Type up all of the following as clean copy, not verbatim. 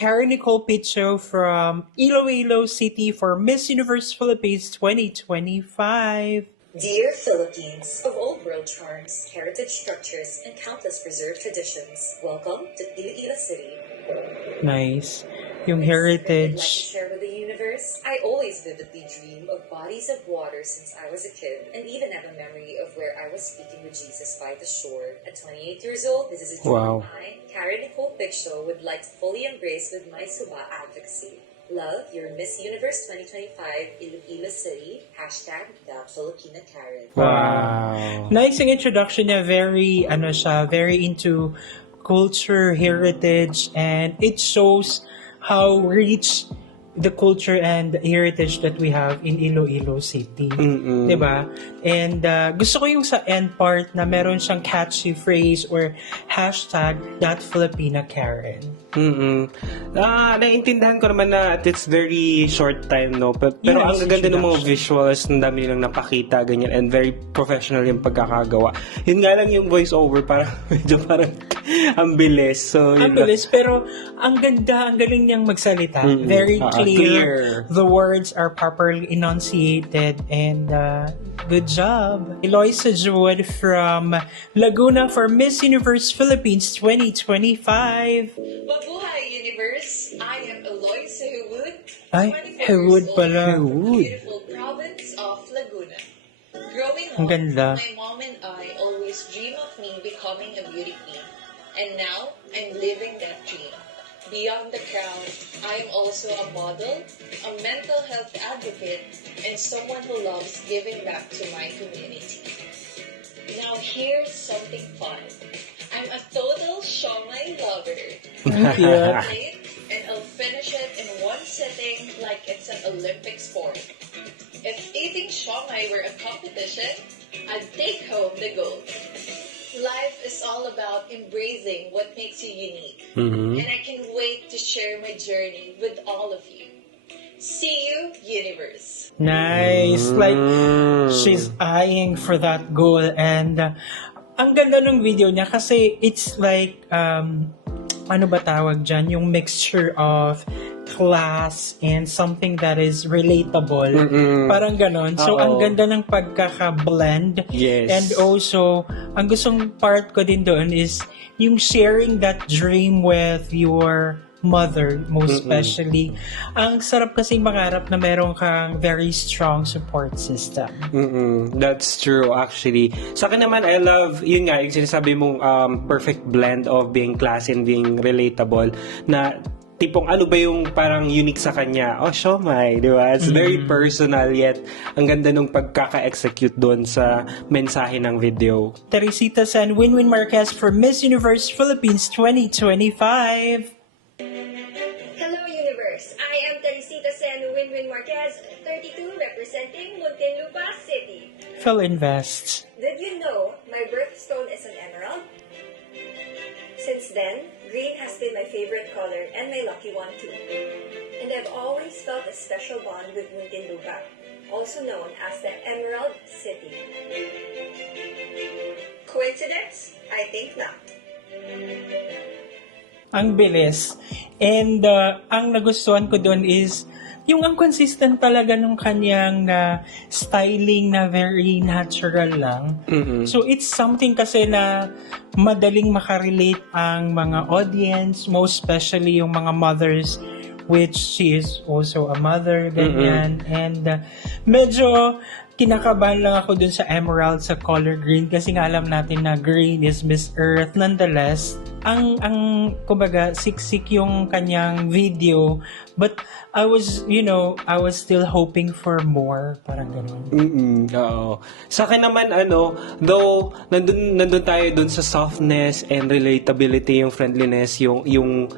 Karen Nicole Picho from Iloilo City for Miss Universe Philippines 2025. Dear Philippines, of old world charms, heritage structures, and countless preserved traditions, welcome to Iloilo City. Nice. Yung I'd like to heritage. share with the universe. I always vividly dream of bodies of water since I was a kid, and even have a memory of where I was speaking with Jesus by the shore. At 28 years old, this is a dream Wow. I, Karen Nicole Picho, would like to fully embrace with my Suba advocacy. Love, your Miss Universe 2025 Iloilo City. Hashtag the Filipina Karen. Wow. Nice yung introduction niya. Very, very into culture, heritage, and it shows how rich the culture and the heritage that we have in Iloilo City. Diba? And gusto ko yung sa end part na meron siyang catchy phrase or hashtag that Filipina Karen. Naiintindihan ko naman na it's very short time, no? Pero Yeah, ang it's ganda ng mga introduction. visuals, ang dami nilang napakita, ganyan, and very professional yung pagkakagawa. Yun nga lang yung voice-over, medyo parang ang bilis. So, Ang bilis, pero ang ganda, ang galing niyang magsalita. Very clear. The words are properly enunciated, and good job. Eloisa Jewett from Laguna for Miss Universe Philippines 2025. Mabuhay, Universe! I am Eloisa Hewud, Ay, 24 Hewud years pala. old, from the beautiful province of Laguna. Growing Ang up, ganda. my mom and I always dream of me becoming a beauty queen. And now, I'm living that dream. Beyond the crown, I am also a model, a mental health advocate, and someone who loves giving back to my community. Now here's something fun. I'm a total shawmai lover. Yeah. I'll play it and I'll finish it in one sitting like it's an Olympic sport. If eating shawmai were a competition, I'd take home the gold. Life is all about embracing what makes you unique. And I can wait to share my journey with all of you. See you, Universe. Nice. Like, she's eyeing for that goal. And ang ganda ng video niya kasi it's like, ano ba tawag dyan? Yung mixture of class and something that is relatable. Parang ganon. So, Oo. ang ganda ng pagkaka-blend. Yes. And also, ang gustong part ko din doon is yung sharing that dream with your mother, most especially. Ang sarap kasi mangarap na meron kang very strong support system. That's true, actually. Sa akin naman, I love, yun nga, yung sinasabi mong perfect blend of being classy and being relatable, na tipong ano ba yung parang unique sa kanya? Oh, siomai, di ba? It's very personal, yet ang ganda nung pagkaka-execute doon sa mensahe ng video. Teresita San Winwin Marquez for Miss Universe Philippines 2025. Hello, Universe. I am Teresita Sen Winwin Marquez, 32, representing Muntinlupa City. Phil Invest. Did you know my birthstone is an emerald? Since then, green has been my favorite color and my lucky one too. And I've always felt a special bond with Muntinlupa, also known as the Emerald City. Coincidence? I think not. Ang bilis. And ang nagustuhan ko doon is yung ang consistent talaga nung kanyang styling na very natural lang. So it's something kasi na madaling makarelate ang mga audience, most especially yung mga mothers, which she is also a mother, ganyan. And medyo kinakabahan lang ako dun sa emerald, sa color green, kasi nga alam natin na green is Miss Earth. Nonetheless, ang kumbaga, siksik yung kanyang video, but I was still hoping for more, parang ganun. Oo. Sa akin naman, though, nandun tayo dun sa softness and relatability, yung friendliness, yung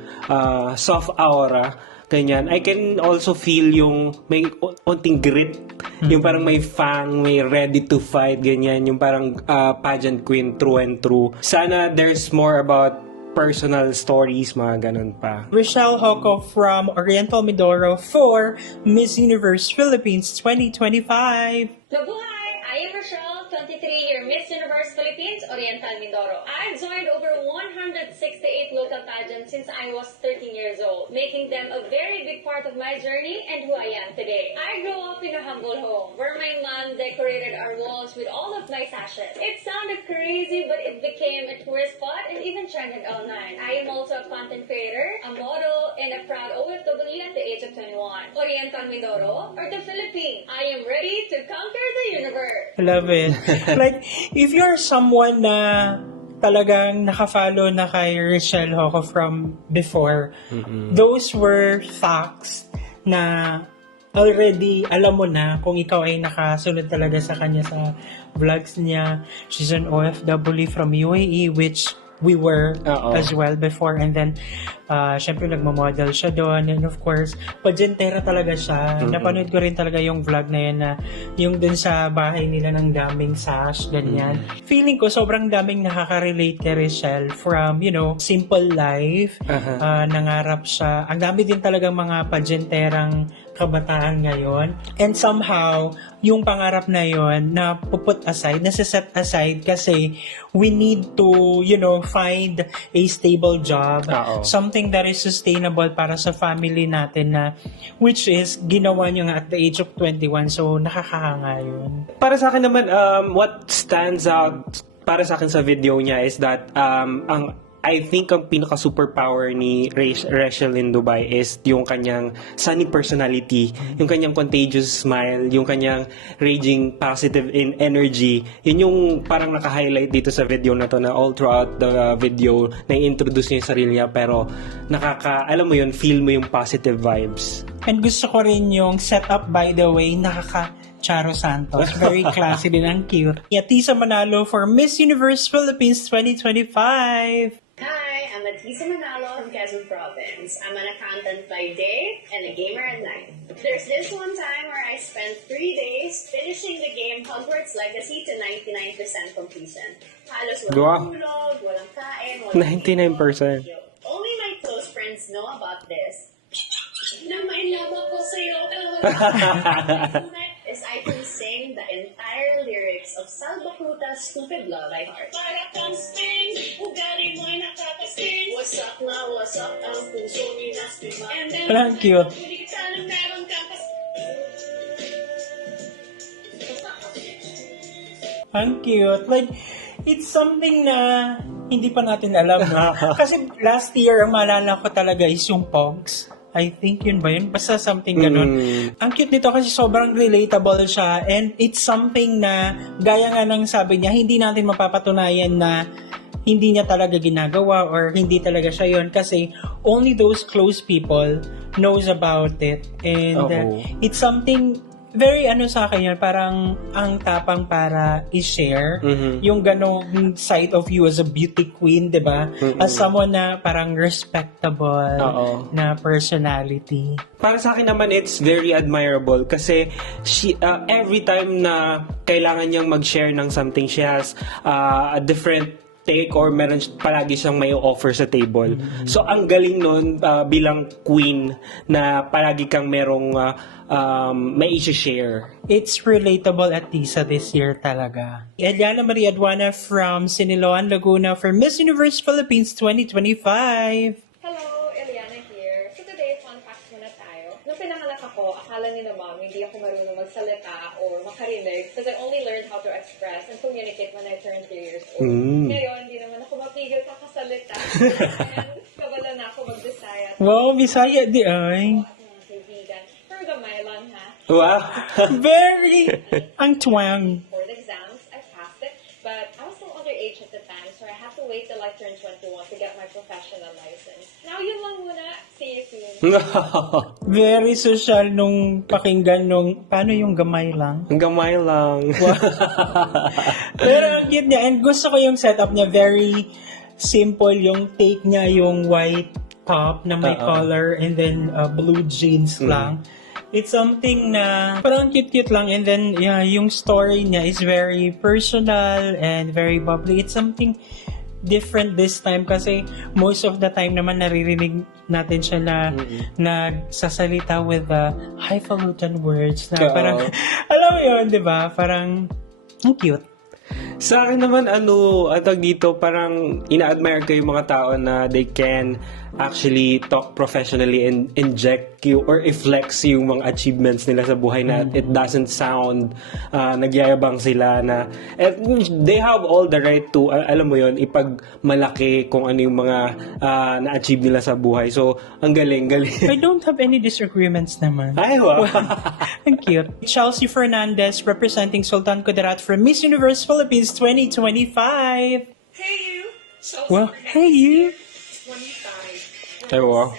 soft aura, ganyan. I can also feel yung may onting grit, yung parang may fang, may ready to fight, ganyan, yung parang pageant queen through and through. Sana there's more about personal stories, mga ganun pa. Rochelle Hoco from Oriental Mindoro for Miss Universe Philippines 2025. Mabuhay! I am Rochelle, 23 me, your Miss Universe Philippines, Oriental Mindoro. I've joined over 168 local pageants since I was 13 years old, making them a very big part of my journey and who I am today. I grew up in a humble home where my mom decorated our walls with all of my sashes. It sounded crazy, but it became a tourist spot and even trended online. I am also a content creator, a model, and a proud OFW at the age of 21. Oriental Mindoro or the Philippines, I am ready to conquer the universe. I love it. Like, if you're someone na talagang nakafollow na kay Rachelle Hoco from before, those were facts na already alam mo na kung ikaw ay nakasunod talaga sa kanya sa vlogs niya. She's an OFW from UAE, which we were as well before. And then, syempre nagmamodel siya doon. And of course, pageantera talaga siya. Napanood ko rin talaga yung vlog na yun na yung dun sa bahay nila ng daming sash, ganyan. Feeling ko, sobrang daming nakaka-relate kay Rachelle from, you know, simple life. Nangarap siya. Ang dami din talagang mga pageanterang kabataan ngayon. And somehow, yung pangarap na yon na puput aside, nasa-set aside kasi we need to, you know, find a stable job. Something that is sustainable para sa family natin na which is ginawa niya nga at the age of 21. So, nakakahanga yun. Para sa akin naman, what stands out para sa akin sa video niya is that I think ang pinaka-superpower ni Rachelle in Dubai is yung kanyang sunny personality, yung kanyang contagious smile, yung kanyang raging positive in energy. Yun yung parang naka-highlight dito sa video na to na all throughout the video na i-introduce niya yung sarili niya pero alam mo yun, feel mo yung positive vibes. And gusto ko rin yung setup, by the way, Charo Santos. Very classy din, ang cute. Atisa Manalo for Miss Universe Philippines 2025. Hi, I'm Atisa Manalo from Quezon Province. I'm an accountant by day and a gamer at night. There's this one time where I spent 3 days finishing the game Hogwarts Legacy to 99% completion. Halos walang tulog, walang kain, walang 99%. Only my close friends know about this. Na may love ako sa'yo, is I can sing the entire lyrics of Salva Cruta's Stupid Love by heart. Para kang sting, ugali mo'y nakakasting. Wasak na wasak ang puso ni Nastima. And then, Ang cute. hindi ka na meron kang Ang cute. Like, it's something na hindi pa natin alam. Kasi last year, ang maalala ko talaga is yung Pogs. I think yun ba yun? Basta something ganun. Ang cute nito kasi sobrang relatable siya and it's something na gaya nga ng sabi niya, hindi natin mapapatunayan na hindi niya talaga ginagawa or hindi talaga siya yun kasi only those close people knows about it and it's something very sa akin yun, parang ang tapang para i-share yung ganong side of you as a beauty queen, di ba? As someone na parang respectable na personality. Para sa akin naman, it's very admirable kasi she, every time na kailangan niyang mag-share ng something, she has a different take or meron palagi siyang may offer sa table. So, ang galing nun bilang queen na palagi kang merong may i-share. It's relatable at Tisa this year talaga. Eliana Maria Aduana from Siniloan, Laguna for Miss Universe Philippines 2025. Hello, Eliana here. So today, fun facts muna tayo. Nung pinanganak ako, akala ni na mom, hindi ako marunong magsalita or makarinig because I only learned how to express and communicate when I turned 3 years old. Ngayon, hindi naman ako mapigil kakasalita. And kabala na ako mag-Bisaya. Wow, Bisaya di ay. Mga kaibigan. Pero gamay lang ha. Wow! Very ang twang. For the exams, I passed it. But I was still underage at the time, so I had to wait till I turned 21 to get my professional license. Now, yun lang muna. See you soon. Very social nung pakinggan nung paano yung gamay lang. Ang gamay lang. Pero ang cute niya and gusto ko yung setup niya, very simple yung take niya, yung white top na may color and then blue jeans lang. It's something na parang cute-cute lang and then yung story niya is very personal and very bubbly. It's something different this time kasi most of the time naman naririnig natin siya na nagsasalita with highfalutin words na parang alam mo yun, di ba? Parang ang cute. Sa akin naman, atag dito, parang ina-admire ko yung mga tao na they can actually talk professionally and inject you or i-flex yung mga achievements nila sa buhay na it doesn't sound nagyayabang sila na they have all the right to, alam mo yon, ipagmalaki kung ano yung mga na-achieve nila sa buhay. So, ang galing. I don't have any disagreements naman. Ay, wow. Ang cute. Chelsea Fernandez representing Sultan Kudarat from Miss Universe Philippines 2025. Hey you! So Well, hey you! 25. Ay, wow.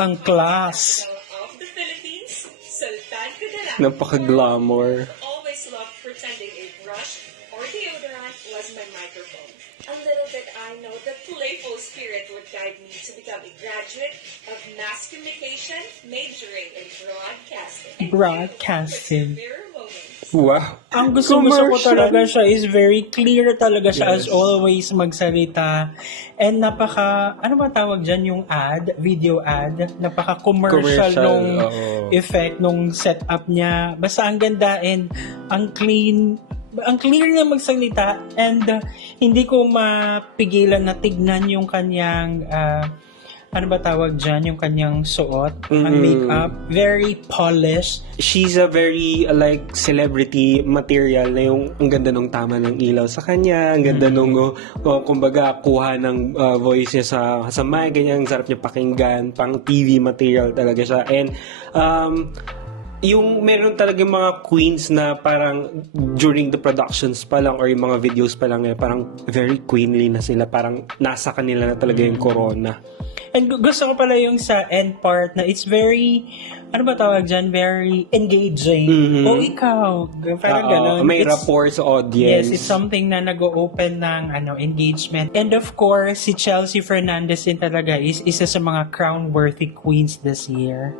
Ang class. Of the Philippines, Sultan Kudarat. Napaka-glamour. Always loved pretending a brush or deodorant was my microphone. A little did I know the playful spirit would guide me to become a graduate of mass communication, majoring in broadcasting. Broadcasting. Mirror moments. Wow. Ang gusto ko Commercial. talaga siya is very clear talaga siya Yes. as always magsalita. And ano ba tawag dyan yung video ad? Napaka-commercial Commercial, nung oo. effect, nung setup niya. Basta ang ganda and ang clear niya magsalita and hindi ko mapigilan na tignan yung kanyang ano ba tawag dyan? Yung kanyang suot, ang makeup. Very polished. She's a very like celebrity material na yung ang ganda nung tama ng ilaw sa kanya, ang ganda nung kumbaga kuha ng voice niya sa mic, ganyan, ang sarap niya pakinggan, pang TV material talaga siya. And yung meron talaga mga queens na parang during the productions pa lang or yung mga videos pa lang parang very queenly na sila, parang nasa kanila na talaga yung corona. And gusto ko pala yung sa end part na it's very, ano ba tawag dyan? Very engaging. O ikaw. Parang ganun. May It's- rapport sa audience. Yes, it's something na nag-o-open ng engagement. And of course, si Chelsea Fernandez din talaga is isa sa mga crown-worthy queens this year.